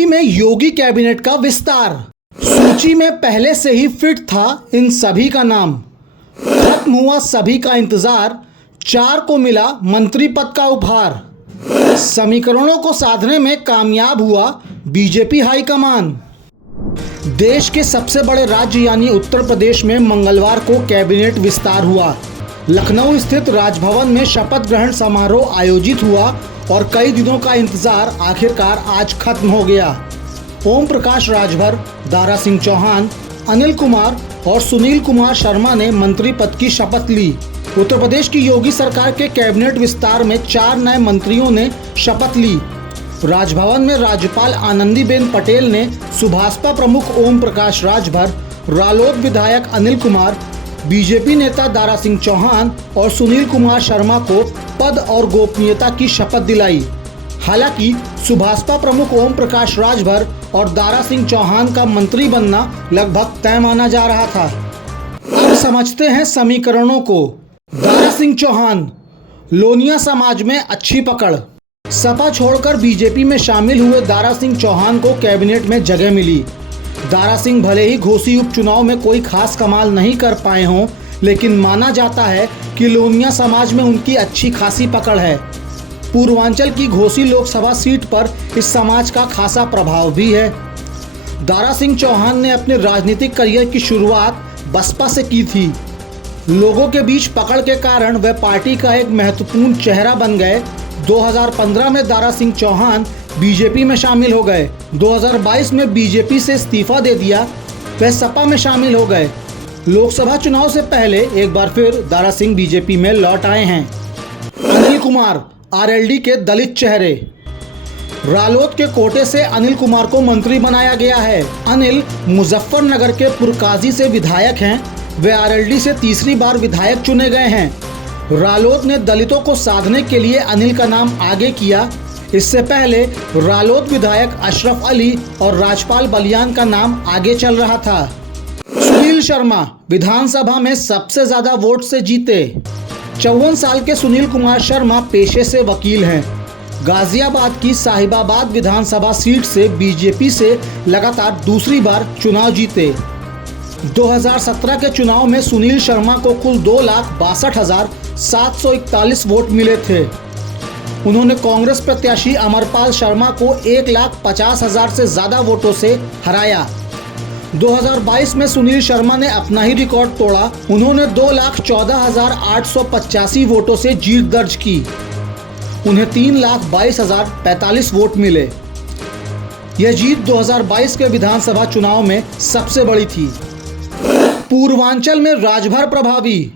UP में योगी cabinet का विस्तार। सूची में पहले से ही फिट था इन सभी का नाम। खत्म हुआ सभी का इंतजार, 4 को मिला मंत्री पद का उपहार। समीकरणों को साधने में कामयाब हुआ बीजेपी हाईकमान। देश के सबसे बड़े राज्य यानी उत्तर प्रदेश में मंगलवार को कैबिनेट विस्तार हुआ। लखनऊ स्थित राजभवन में शपथ ग्रहण समारोह आयोजित हुआ और कई दिनों का इंतजार आखिरकार आज खत्म हो गया। ओम प्रकाश राजभर, दारा सिंह चौहान, अनिल कुमार और सुनील कुमार शर्मा ने मंत्री पद की शपथ ली। उत्तर प्रदेश की योगी सरकार के कैबिनेट विस्तार में 4 नए मंत्रियों ने शपथ ली। राजभवन में राज्यपाल आनंदीबेन पटेल ने सुभाषपा प्रमुख ओम प्रकाश राजभर, रालोद विधायक अनिल कुमार, बीजेपी नेता दारा सिंह चौहान और सुनील कुमार शर्मा को पद और गोपनीयता की शपथ दिलाई। हालांकि सुभाषपा प्रमुख ओम प्रकाश राजभर और दारा सिंह चौहान का मंत्री बनना लगभग तय माना जा रहा था। अब समझते हैं समीकरणों को। दारा सिंह चौहान, लोनिया समाज में अच्छी पकड़। सपा छोड़कर बीजेपी में शामिल हुए दारा सिंह चौहान को कैबिनेट में जगह मिली। दारा सिंह भले ही घोसी उपचुनाव में कोई खास कमाल नहीं कर पाए हों, लेकिन माना जाता है कि लोनिया समाज में उनकी अच्छी खासी पकड़ है। पूर्वांचल की घोसी लोकसभा सीट पर इस समाज का खासा प्रभाव भी है। दारा सिंह चौहान ने अपने राजनीतिक करियर की शुरुआत बसपा से की थी। लोगों के बीच पकड़ के कारण वह पार्टी का एक महत्वपूर्ण चेहरा बन गए। 2015 में दारा सिंह चौहान बीजेपी में शामिल हो गए। 2022 में बीजेपी से इस्तीफा दे दिया, वह सपा में शामिल हो गए। लोकसभा चुनाव से पहले एक बार फिर दारा सिंह बीजेपी में लौट आए हैं। अनिल कुमार, आरएलडी के दलित चेहरे। रालोद के कोटे से अनिल कुमार को मंत्री बनाया गया है। अनिल मुजफ्फरनगर के पुरकाजी से विधायक हैं। वे आरएलडी से तीसरी बार विधायक चुने गए हैं। रालोद ने दलितों को साधने के लिए अनिल का नाम आगे किया। इससे पहले रालोद विधायक अशरफ अली और राजपाल बलियान का नाम आगे चल रहा था। सुनील शर्मा विधानसभा में सबसे ज्यादा वोट से जीते। 54 साल के सुनील कुमार शर्मा पेशे से वकील हैं। गाजियाबाद की साहिबाबाद विधानसभा सीट से बीजेपी से लगातार दूसरी बार चुनाव जीते। 2017 के चुनाव में सुनील शर्मा को कुल 2,62,741 वोट मिले थे। उन्होंने कांग्रेस प्रत्याशी अमरपाल शर्मा को 1,50,000 से ज्यादा वोटों से हराया। 2022 में सुनील शर्मा ने अपना ही रिकॉर्ड तोड़ा। उन्होंने 2,14,885 वोटों से जीत दर्ज की। उन्हें 3,22,045 वोट मिले। यह जीत 2022 के विधानसभा चुनाव में सबसे बड़ी थी। पूर्वांचल में राजभर प्रभावी।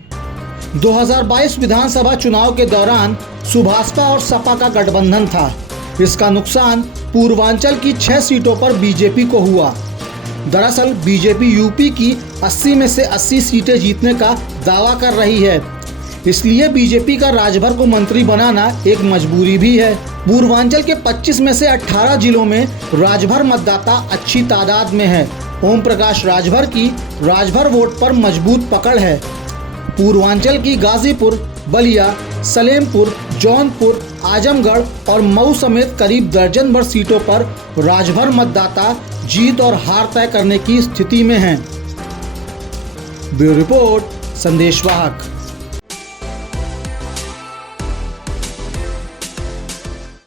2022 विधानसभा चुनाव के दौरान सुभाषपा और सपा का गठबंधन था। इसका नुकसान पूर्वांचल की 6 सीटों पर बीजेपी को हुआ। दरअसल बीजेपी यूपी की 80 में से 80 सीटें जीतने का दावा कर रही है। इसलिए बीजेपी का राजभर को मंत्री बनाना एक मजबूरी भी है। पूर्वांचल के 25 में से 18 जिलों में राजभर मतदाता अच्छी तादाद में है। ओम प्रकाश राजभर की राजभर वोट पर मजबूत पकड़ है। पूर्वांचल की गाजीपुर, बलिया, सलेमपुर, जौनपुर, आजमगढ़ और मऊ समेत करीब दर्जन भर सीटों पर राजभर मतदाता जीत और हार तय करने की स्थिति में हैं। Bureau report, संदेशवाहक।